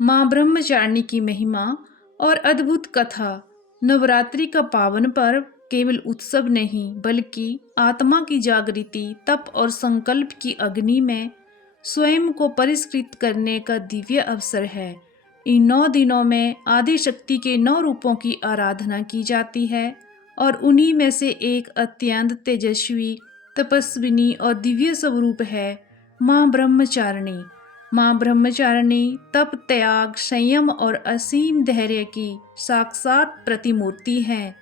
माँ ब्रह्मचारिणी की महिमा और अद्भुत कथा। नवरात्रि का पावन पर्व केवल उत्सव नहीं बल्कि आत्मा की जागृति, तप और संकल्प की अग्नि में स्वयं को परिष्कृत करने का दिव्य अवसर है। इन 9 दिनों में आदि शक्ति के 9 रूपों की आराधना की जाती है और उन्हीं में से एक अत्यंत तेजस्वी, तपस्विनी और दिव्य स्वरूप है माँ ब्रह्मचारिणी। माँ ब्रह्मचारिणी तप, त्याग, संयम और असीम धैर्य की साक्षात प्रतिमूर्ति हैं।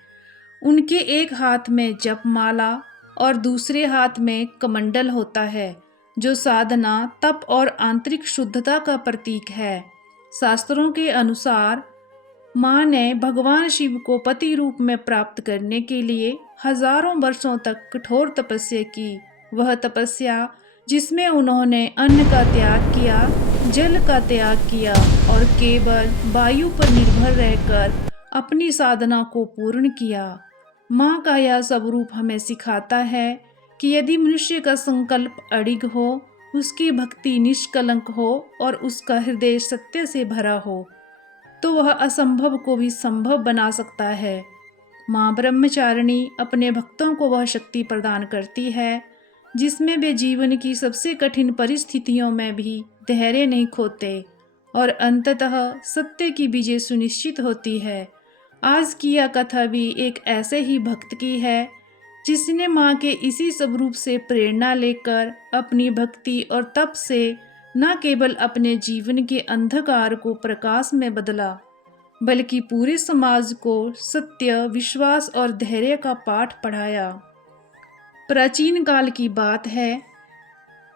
उनके एक हाथ में जपमाला और दूसरे हाथ में कमंडल होता है, जो साधना, तप और आंतरिक शुद्धता का प्रतीक है। शास्त्रों के अनुसार माँ ने भगवान शिव को पति रूप में प्राप्त करने के लिए हजारों वर्षों तक कठोर तपस्या की। वह तपस्या जिसमें उन्होंने अन्न का त्याग किया, जल का त्याग किया और केवल वायु पर निर्भर रहकर अपनी साधना को पूर्ण किया। माँ का यह स्वरूप हमें सिखाता है कि यदि मनुष्य का संकल्प अडिग हो, उसकी भक्ति निष्कलंक हो और उसका हृदय सत्य से भरा हो, तो वह असंभव को भी संभव बना सकता है। माँ ब्रह्मचारिणी अपने भक्तों को वह शक्ति प्रदान करती है जिसमें वे जीवन की सबसे कठिन परिस्थितियों में भी धैर्य नहीं खोते और अंततः सत्य की विजय सुनिश्चित होती है। आज की यह कथा भी एक ऐसे ही भक्त की है जिसने माँ के इसी स्वरूप से प्रेरणा लेकर अपनी भक्ति और तप से न केवल अपने जीवन के अंधकार को प्रकाश में बदला, बल्कि पूरे समाज को सत्य, विश्वास और धैर्य का पाठ पढ़ाया। प्राचीन काल की बात है,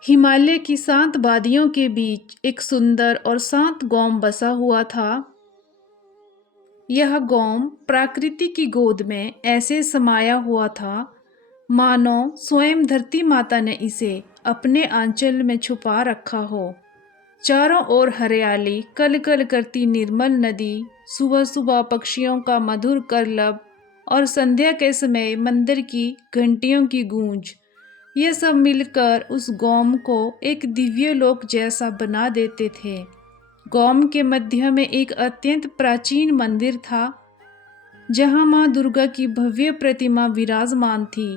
हिमालय की शांत वादियों के बीच एक सुंदर और शांत गांव बसा हुआ था। यह गांव प्रकृति की गोद में ऐसे समाया हुआ था मानो स्वयं धरती माता ने इसे अपने आंचल में छुपा रखा हो। चारों ओर हरियाली, कल कल करती निर्मल नदी, सुबह सुबह पक्षियों का मधुर करलब और संध्या के समय मंदिर की घंटियों की गूंज, ये सब मिलकर उस गांव को एक दिव्य लोक जैसा बना देते थे। गांव के मध्य में एक अत्यंत प्राचीन मंदिर था जहां मां दुर्गा की भव्य प्रतिमा विराजमान थी।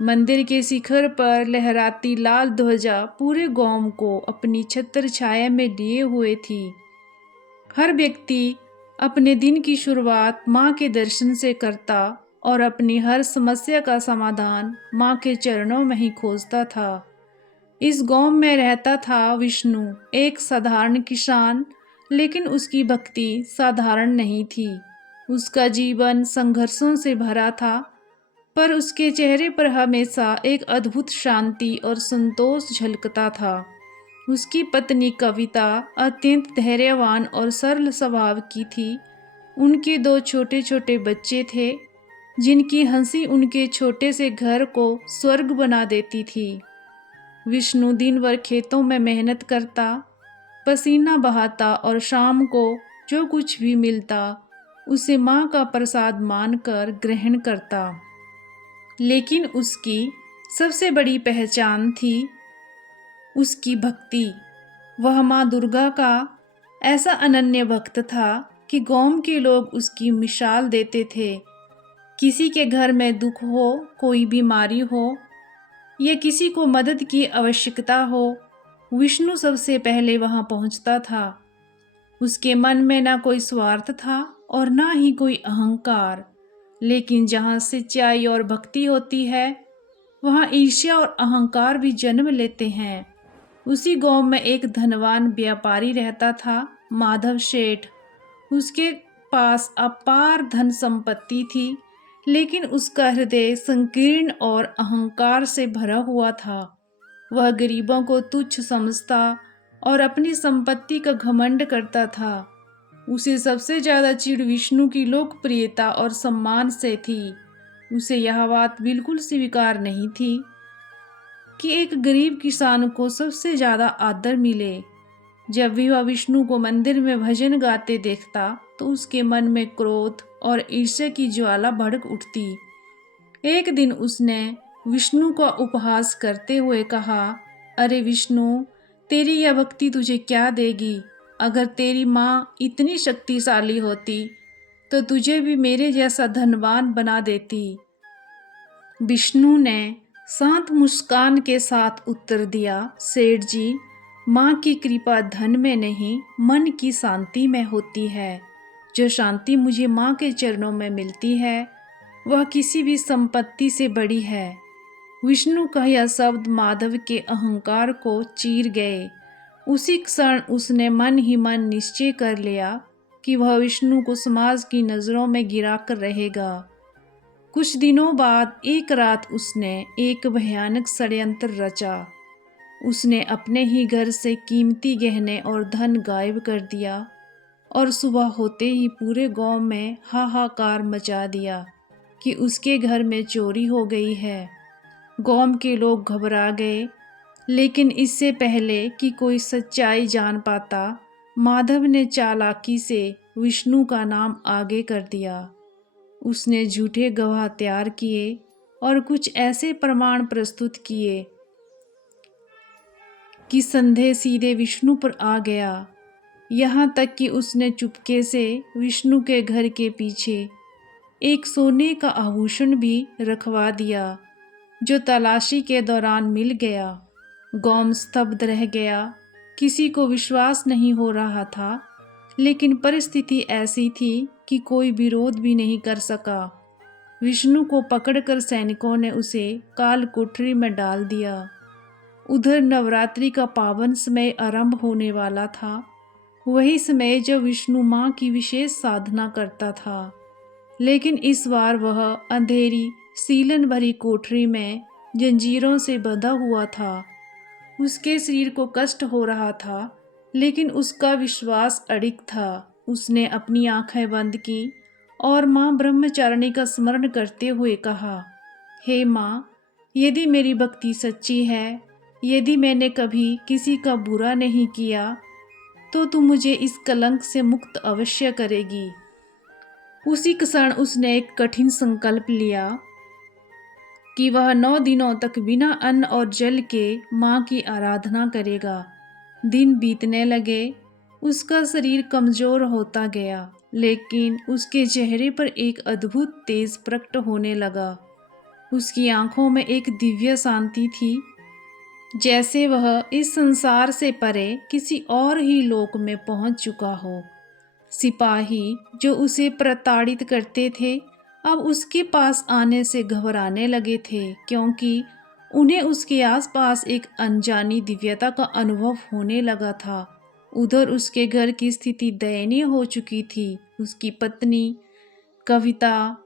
मंदिर के शिखर पर लहराती लाल ध्वजा पूरे गांव को अपनी छत्र छाया में लिए हुए थी। हर व्यक्ति अपने दिन की शुरुआत माँ के दर्शन से करता और अपनी हर समस्या का समाधान माँ के चरणों में ही खोजता था। इस गांव में रहता था विष्णु, एक साधारण किसान, लेकिन उसकी भक्ति साधारण नहीं थी। उसका जीवन संघर्षों से भरा था, पर उसके चेहरे पर हमेशा एक अद्भुत शांति और संतोष झलकता था। उसकी पत्नी कविता अत्यंत धैर्यवान और सरल स्वभाव की थी। उनके 2 छोटे छोटे बच्चे थे जिनकी हंसी उनके छोटे से घर को स्वर्ग बना देती थी। विष्णु दिन भर खेतों में मेहनत करता, पसीना बहाता और शाम को जो कुछ भी मिलता उसे माँ का प्रसाद मानकर ग्रहण करता। लेकिन उसकी सबसे बड़ी पहचान थी उसकी भक्ति। वह माँ दुर्गा का ऐसा अनन्य भक्त था कि गांव के लोग उसकी मिसाल देते थे। किसी के घर में दुख हो, कोई बीमारी हो या किसी को मदद की आवश्यकता हो, विष्णु सबसे पहले वहां पहुंचता था। उसके मन में ना कोई स्वार्थ था और ना ही कोई अहंकार, लेकिन जहां सच्चाई और भक्ति होती है वहां ईर्ष्या और अहंकार भी जन्म लेते हैं। उसी गांव में एक धनवान व्यापारी रहता था, माधव सेठ। उसके पास अपार धन संपत्ति थी, लेकिन उसका हृदय संकीर्ण और अहंकार से भरा हुआ था। वह गरीबों को तुच्छ समझता और अपनी संपत्ति का घमंड करता था। उसे सबसे ज्यादा चिढ़ विष्णु की लोकप्रियता और सम्मान से थी। उसे यह बात बिल्कुल स्वीकार नहीं थी कि एक गरीब किसान को सबसे ज्यादा आदर मिले। जब भी वह विष्णु को मंदिर में भजन गाते देखता तो उसके मन में क्रोध और ईर्ष्या की ज्वाला भड़क उठती। एक दिन उसने विष्णु का उपहास करते हुए कहा, अरे विष्णु, तेरी यह भक्ति तुझे क्या देगी? अगर तेरी माँ इतनी शक्तिशाली होती तो तुझे भी मेरे जैसा धनवान बना देती। विष्णु ने शांत मुस्कान के साथ उत्तर दिया, सेठ जी, माँ की कृपा धन में नहीं, मन की शांति में होती है। जो शांति मुझे माँ के चरणों में मिलती है वह किसी भी संपत्ति से बड़ी है। विष्णु का यह शब्द माधव के अहंकार को चीर गए। उसी क्षण उसने मन ही मन निश्चय कर लिया कि वह विष्णु को समाज की नज़रों में गिराकर रहेगा। कुछ दिनों बाद एक रात उसने एक भयानक षड्यंत्र रचा। उसने अपने ही घर से कीमती गहने और धन गायब कर दिया और सुबह होते ही पूरे गांव में हाहाकार मचा दिया कि उसके घर में चोरी हो गई है। गांव के लोग घबरा गए, लेकिन इससे पहले कि कोई सच्चाई जान पाता, माधव ने चालाकी से विष्णु का नाम आगे कर दिया। उसने झूठे गवाह तैयार किए और कुछ ऐसे प्रमाण प्रस्तुत किए कि संदेह सीधे विष्णु पर आ गया। यहाँ तक कि उसने चुपके से विष्णु के घर के पीछे एक सोने का आभूषण भी रखवा दिया, जो तलाशी के दौरान मिल गया। गांव स्तब्ध रह गया। किसी को विश्वास नहीं हो रहा था, लेकिन परिस्थिति ऐसी थी कि कोई विरोध भी नहीं कर सका। विष्णु को पकड़कर सैनिकों ने उसे काल कोठरी में डाल दिया। उधर नवरात्रि का पावन समय आरंभ होने वाला था, वही समय जब विष्णु माँ की विशेष साधना करता था। लेकिन इस बार वह अंधेरी सीलन भरी कोठरी में जंजीरों से बंधा हुआ था। उसके शरीर को कष्ट हो रहा था, लेकिन उसका विश्वास अडिग था। उसने अपनी आंखें बंद की और माँ ब्रह्मचारिणी का स्मरण करते हुए कहा, हे माँ, यदि मेरी भक्ति सच्ची है, यदि मैंने कभी किसी का बुरा नहीं किया, तो तू मुझे इस कलंक से मुक्त अवश्य करेगी। उसी क्षण उसने एक कठिन संकल्प लिया कि वह 9 दिनों तक बिना अन्न और जल के माँ की आराधना करेगा। दिन बीतने लगे, उसका शरीर कमजोर होता गया, लेकिन उसके चेहरे पर एक अद्भुत तेज प्रकट होने लगा। उसकी आंखों में एक दिव्य शांति थी, जैसे वह इस संसार से परे किसी और ही लोक में पहुंच चुका हो। सिपाही जो उसे प्रताड़ित करते थे, अब उसके पास आने से घबराने लगे थे, क्योंकि उन्हें उसके आसपास एक अनजानी दिव्यता का अनुभव होने लगा था। उधर उसके घर की स्थिति दयनीय हो चुकी थी। उसकी पत्नी कविता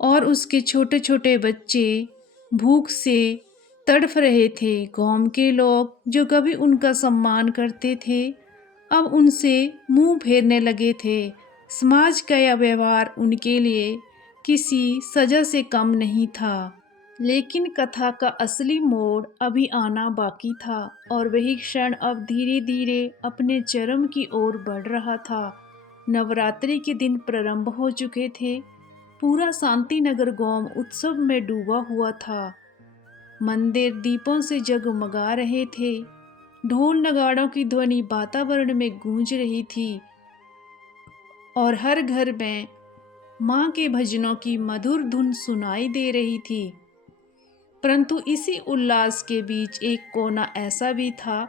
और उसके छोटे छोटे बच्चे भूख से तड़फ रहे थे। गांव के लोग जो कभी उनका सम्मान करते थे, अब उनसे मुंह फेरने लगे थे। समाज का यह व्यवहार उनके लिए किसी सजा से कम नहीं था। लेकिन कथा का असली मोड़ अभी आना बाकी था, और वही क्षण अब धीरे धीरे अपने चरम की ओर बढ़ रहा था। नवरात्रि के दिन प्रारंभ हो चुके थे। पूरा शांतिनगर गांव उत्सव में डूबा हुआ था। मंदिर दीपों से जगमगा रहे थे। ढोल नगाड़ों की ध्वनि वातावरण में गूंज रही थी और हर घर में माँ के भजनों की मधुर धुन सुनाई दे रही थी। परंतु इसी उल्लास के बीच एक कोना ऐसा भी था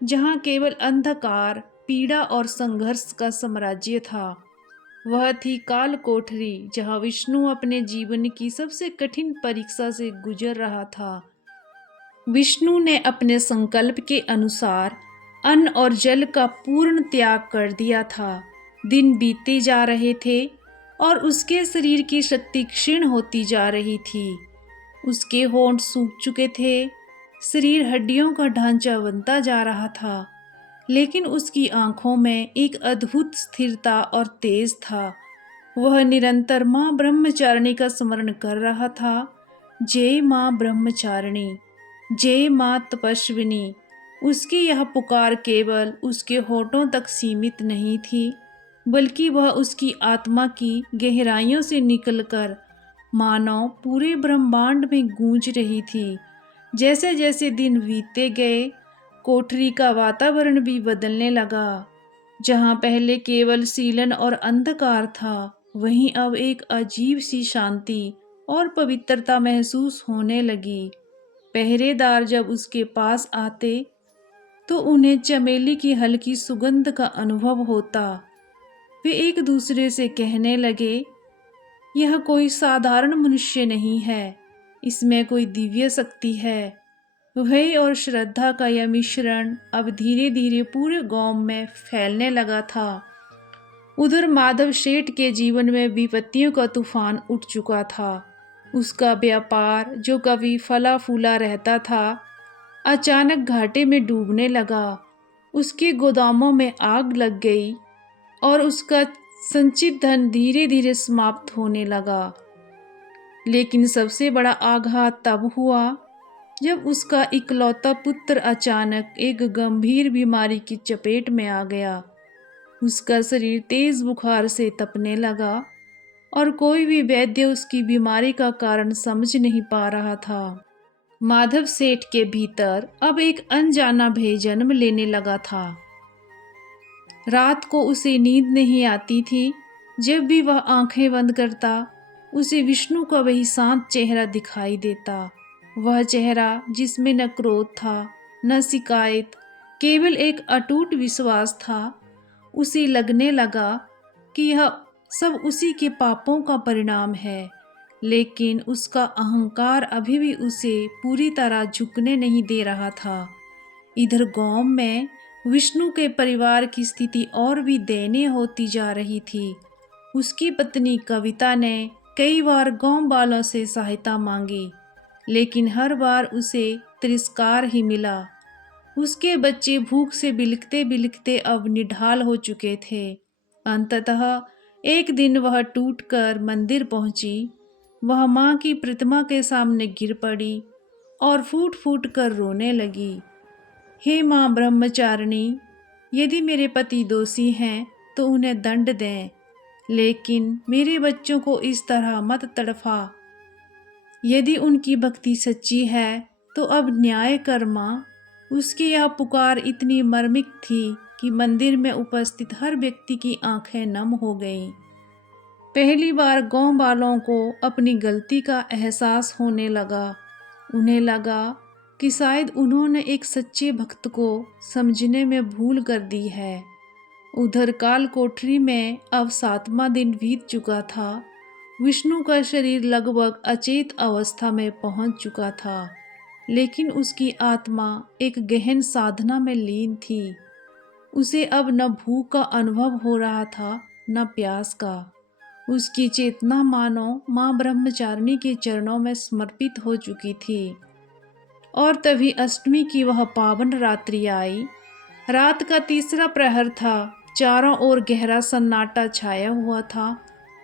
जहाँ केवल अंधकार, पीड़ा और संघर्ष का साम्राज्य था। वह थी काल कोठरी, जहाँ विष्णु अपने जीवन की सबसे कठिन परीक्षा से गुजर रहा था। विष्णु ने अपने संकल्प के अनुसार अन्न और जल का पूर्ण त्याग कर दिया था। दिन बीतते जा रहे थे और उसके शरीर की शक्ति क्षीण होती जा रही थी। उसके होंठ सूख चुके थे, शरीर हड्डियों का ढांचा बनता जा रहा था, लेकिन उसकी आंखों में एक अद्भुत स्थिरता और तेज था। वह निरंतर माँ ब्रह्मचारिणी का स्मरण कर रहा था। जय माँ ब्रह्मचारिणी, जय माँ तपस्विनी। उसकी यह पुकार केवल उसके होठों तक सीमित नहीं थी, बल्कि वह उसकी आत्मा की गहराइयों से निकलकर मानो पूरे ब्रह्मांड में गूंज रही थी। जैसे जैसे दिन बीतते गए, कोठरी का वातावरण भी बदलने लगा। जहाँ पहले केवल सीलन और अंधकार था, वहीं अब एक अजीब सी शांति और पवित्रता महसूस होने लगी। पहरेदार जब उसके पास आते तो उन्हें चमेली की हल्की सुगंध का अनुभव होता। वे एक दूसरे से कहने लगे, यह कोई साधारण मनुष्य नहीं है, इसमें कोई दिव्य शक्ति है। भय और श्रद्धा का यह मिश्रण अब धीरे धीरे पूरे गांव में फैलने लगा था। उधर माधव सेठ के जीवन में विपत्तियों का तूफान उठ चुका था। उसका व्यापार जो कभी फला फूला रहता था, अचानक घाटे में डूबने लगा। उसके गोदामों में आग लग गई और उसका संचित धन धीरे धीरे समाप्त होने लगा। लेकिन सबसे बड़ा आघात तब हुआ जब उसका इकलौता पुत्र अचानक एक गंभीर बीमारी की चपेट में आ गया। उसका शरीर तेज बुखार से तपने लगा और कोई भी वैद्य उसकी बीमारी का कारण समझ नहीं पा रहा था। माधव सेठ के भीतर अब एक अनजाना भय जन्म लेने लगा था। रात को उसे नींद नहीं आती थी। जब भी वह आंखें बंद करता, उसे विष्णु का वही शांत चेहरा दिखाई देता। वह चेहरा जिसमें न क्रोध था, न शिकायत, केवल एक अटूट विश्वास था। उसे लगने लगा कि यह सब उसी के पापों का परिणाम है, लेकिन उसका अहंकार अभी भी उसे पूरी तरह झुकने नहीं दे रहा था। इधर गांव में विष्णु के परिवार की स्थिति और भी दयनीय होती जा रही थी। उसकी पत्नी कविता ने कई बार गांव वालों से सहायता मांगी, लेकिन हर बार उसे तिरस्कार ही मिला। उसके बच्चे भूख से बिलखते बिलखते अब निढाल हो चुके थे। अंततः एक दिन वह टूटकर मंदिर पहुंची। वह मां की प्रतिमा के सामने गिर पड़ी और फूट फूट कर रोने लगी। हे मां ब्रह्मचारिणी, यदि मेरे पति दोषी हैं तो उन्हें दंड दें, लेकिन मेरे बच्चों को इस तरह मत तड़फा। यदि उनकी भक्ति सच्ची है तो अब न्याय कर मां। उसकी यह पुकार इतनी मर्मिक थी कि मंदिर में उपस्थित हर व्यक्ति की आंखें नम हो गईं। पहली बार गांव वालों को अपनी गलती का एहसास होने लगा। उन्हें लगा कि शायद उन्होंने एक सच्चे भक्त को समझने में भूल कर दी है। उधर काल कोठरी में अब 7वां दिन बीत चुका था। विष्णु का शरीर लगभग अचेत अवस्था में पहुंच चुका था, लेकिन उसकी आत्मा एक गहन साधना में लीन थी। उसे अब न भूख का अनुभव हो रहा था, न प्यास का। उसकी चेतना मानो मां ब्रह्मचारिणी के चरणों में समर्पित हो चुकी थी। और तभी अष्टमी की वह पावन रात्रि आई। रात का तीसरा प्रहर था। चारों ओर गहरा सन्नाटा छाया हुआ था।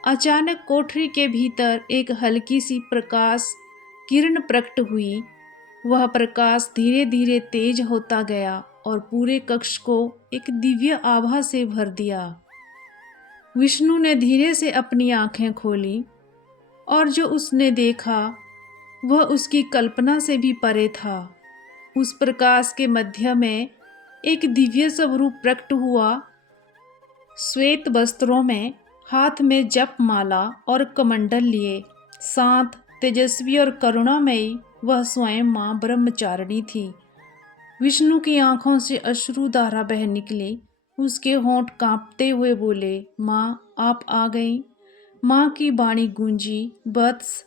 अचानक कोठरी के भीतर एक हल्की सी प्रकाश किरण प्रकट हुई। वह प्रकाश धीरे धीरे तेज होता गया और पूरे कक्ष को एक दिव्य आभा से भर दिया। विष्णु ने धीरे से अपनी आंखें खोली और जो उसने देखा वह उसकी कल्पना से भी परे था। उस प्रकाश के मध्य में एक दिव्य स्वरूप प्रकट हुआ। श्वेत वस्त्रों में, हाथ में जप माला और कमंडल लिए, शांत, तेजस्वी और करुणामयी वह स्वयं मां ब्रह्मचारिणी थी। विष्णु की आंखों से अश्रुधारा बह निकली। उसके होंठ कांपते हुए बोले, मां आप आ गई। मां की वाणी गूंजी, वत्स,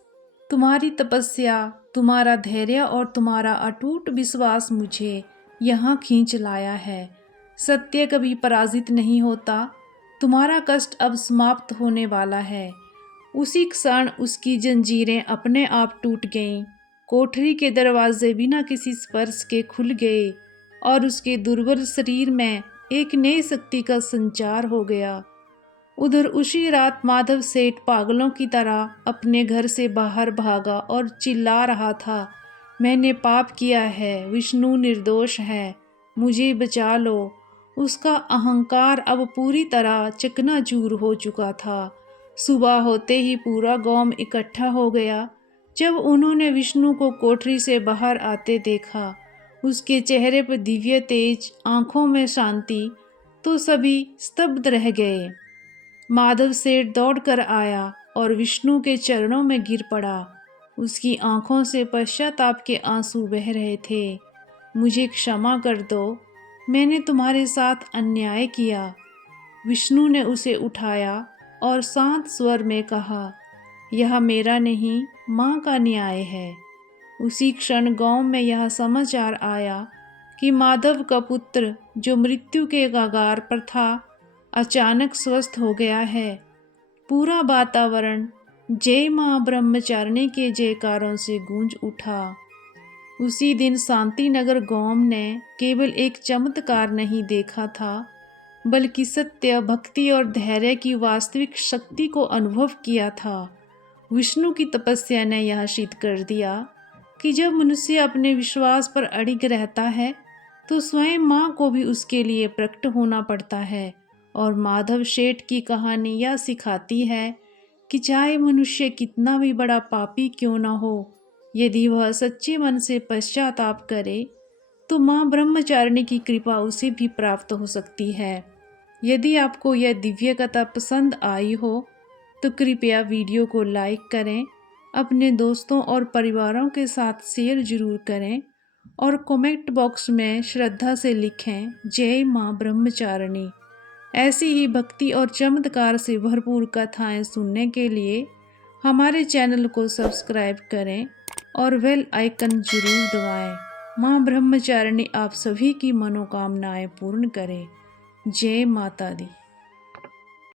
तुम्हारी तपस्या, तुम्हारा धैर्य और तुम्हारा अटूट विश्वास मुझे यहाँ खींच लाया है। सत्य कभी पराजित नहीं होता। तुम्हारा कष्ट अब समाप्त होने वाला है। उसी क्षण उसकी जंजीरें अपने आप टूट गईं। कोठरी के दरवाजे बिना किसी स्पर्श के खुल गए और उसके दुर्बल शरीर में एक नई शक्ति का संचार हो गया। उधर उसी रात माधव सेठ पागलों की तरह अपने घर से बाहर भागा और चिल्ला रहा था, मैंने पाप किया है, विष्णु निर्दोष है, मुझे बचा लो। उसका अहंकार अब पूरी तरह चकनाचूर हो चुका था। सुबह होते ही पूरा गांव इकट्ठा हो गया। जब उन्होंने विष्णु को कोठरी से बाहर आते देखा, उसके चेहरे पर दिव्य तेज, आंखों में शांति तो सभी स्तब्ध रह गए। माधव सेठ दौड़कर आया और विष्णु के चरणों में गिर पड़ा। उसकी आंखों से पश्चाताप के आंसू बह रहे थे। मुझे क्षमा कर दो, मैंने तुम्हारे साथ अन्याय किया। विष्णु ने उसे उठाया और शांत स्वर में कहा, यह मेरा नहीं, माँ का न्याय है। उसी क्षण गांव में यह समाचार आया कि माधव का पुत्र, जो मृत्यु के कगार पर था, अचानक स्वस्थ हो गया है। पूरा वातावरण जय मां ब्रह्मचारिणी के जयकारों से गूंज उठा। उसी दिन शांतिनगर गांव ने केवल एक चमत्कार नहीं देखा था, बल्कि सत्य, भक्ति और धैर्य की वास्तविक शक्ति को अनुभव किया था। विष्णु की तपस्या ने यह सिद्ध कर दिया कि जब मनुष्य अपने विश्वास पर अड़िग रहता है तो स्वयं माँ को भी उसके लिए प्रकट होना पड़ता है। और माधव सेठ की कहानी यह सिखाती है कि चाहे मनुष्य कितना भी बड़ा पापी क्यों न हो, यदि वह सच्चे मन से पश्चाताप करे तो माँ ब्रह्मचारिणी की कृपा उसे भी प्राप्त हो सकती है। यदि आपको यह दिव्य कथा पसंद आई हो तो कृपया वीडियो को लाइक करें, अपने दोस्तों और परिवारों के साथ शेयर जरूर करें और कमेंट बॉक्स में श्रद्धा से लिखें, जय माँ ब्रह्मचारिणी। ऐसी ही भक्ति और चमत्कार से भरपूर कथाएं सुनने के लिए हमारे चैनल को सब्सक्राइब करें और बेल आइकन जरूर दबाएं। माँ ब्रह्मचारिणी आप सभी की मनोकामनाएं पूर्ण करें। जय माता दी।